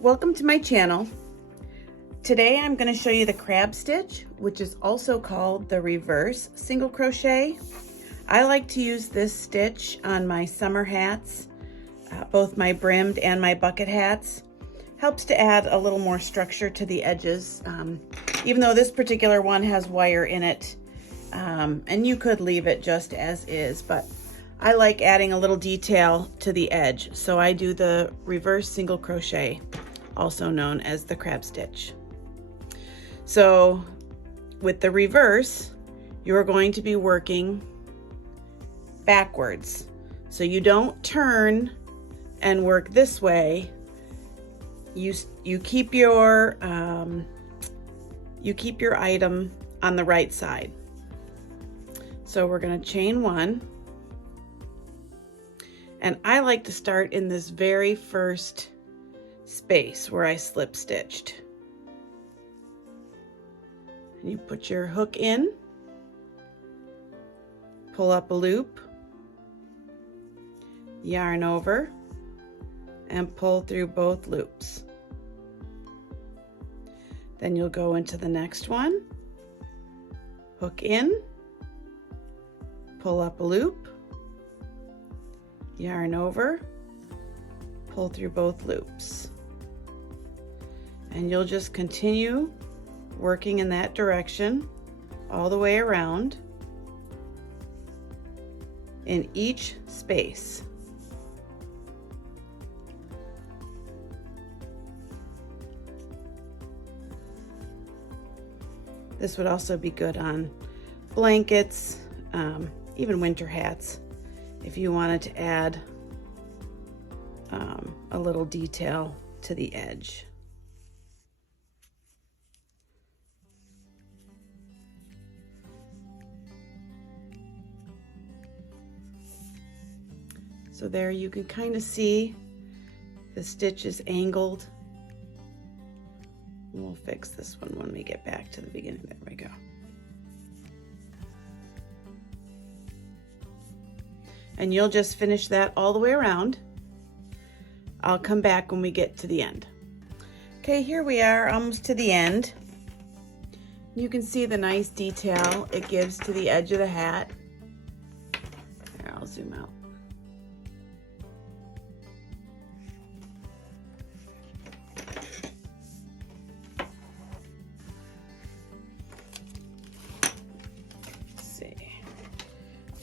Welcome to my channel. Today I'm going to show you the crab stitch, which is also called the reverse single crochet. I like to use this stitch on my summer hats, both my brimmed and my bucket hats. Helps to add a little more structure to the edges, even though this particular one has wire in it, and you could leave it just as is, but I like adding a little detail to the edge, so I do the reverse single crochet, also known as the crab stitch. So with the reverse, you're going to be working backwards. So you don't turn and work this way. You keep your item on the right side. So we're going to chain one. And I like to start in this very first space where I slip stitched. And you put your hook in, pull up a loop, yarn over, and pull through both loops. Then you'll go into the next one, hook in, pull up a loop, yarn over, pull through both loops. And you'll just continue working in that direction all the way around in each space. This would also be good on blankets, even winter hats, if you wanted to add a little detail to the edge. So there you can kind of see the stitch is angled. We'll fix this one when we get back to the beginning. There we go. And you'll just finish that all the way around. I'll come back when we get to the end. Okay, here we are almost to the end. You can see the nice detail it gives to the edge of the hat. Here, I'll zoom out.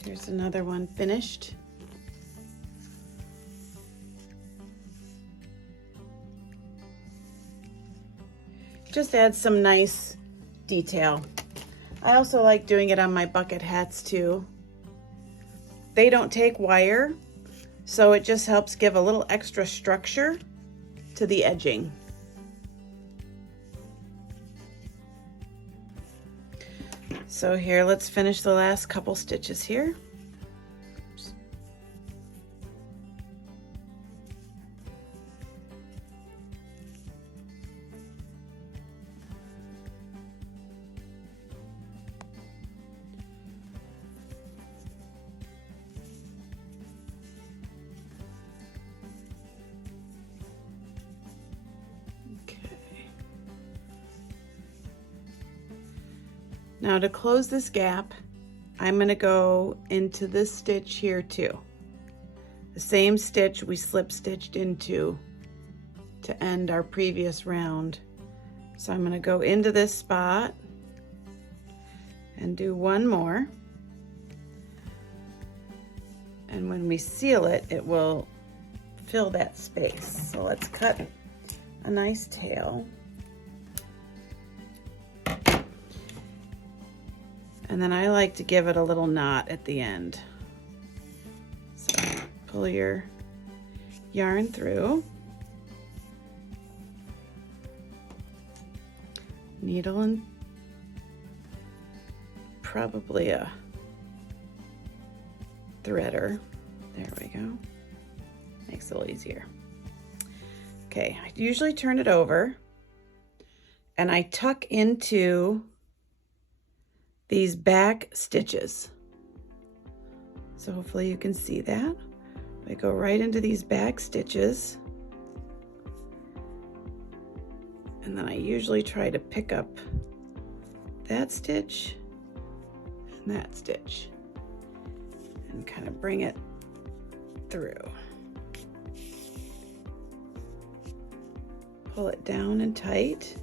Here's another one finished. Just add some nice detail. I also like doing it on my bucket hats too. They don't take wire, so it just helps give a little extra structure to the edging. So here, let's finish the last couple stitches here. Oops. Now to close this gap, I'm going to go into this stitch here too. The same stitch we slip stitched into to end our previous round. So I'm going to go into this spot and do one more. And when we seal it, it will fill that space. So let's cut a nice tail. And then I like to give it a little knot at the end. So pull your yarn through, needle and probably a threader. There we go. Makes it a little easier. Okay, I usually turn it over and I tuck into these back stitches. So hopefully you can see that. I go right into these back stitches And then I usually try to pick up that stitch and that stitch and kind of bring it through. Pull it down and tight.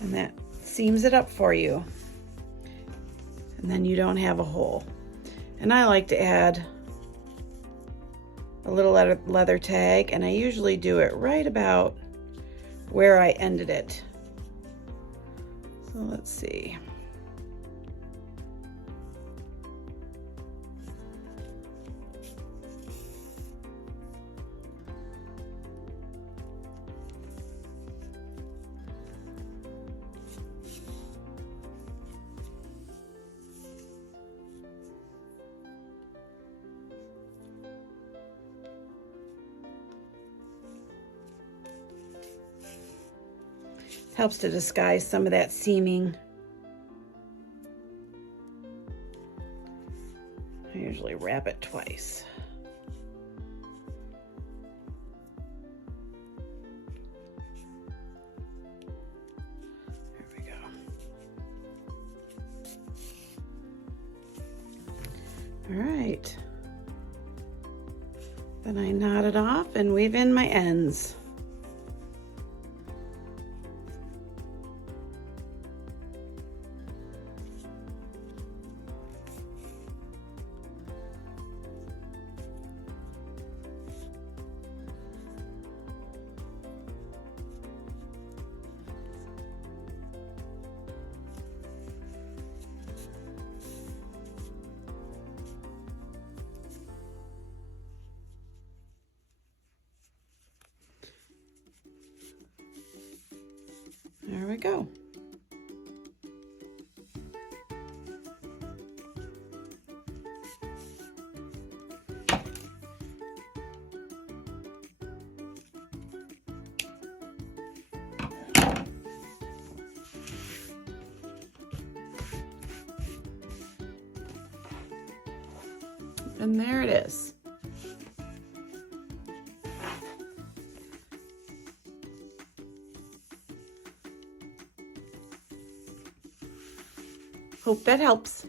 And that seams it up for you. And then you don't have a hole. And I like to add a little leather tag, and I usually do it right about where I ended it. So let's see. Helps to disguise some of that seaming. I usually wrap it twice. There we go. All right. Then I knot it off and weave in my ends. There we go. And there it is. Hope that helps.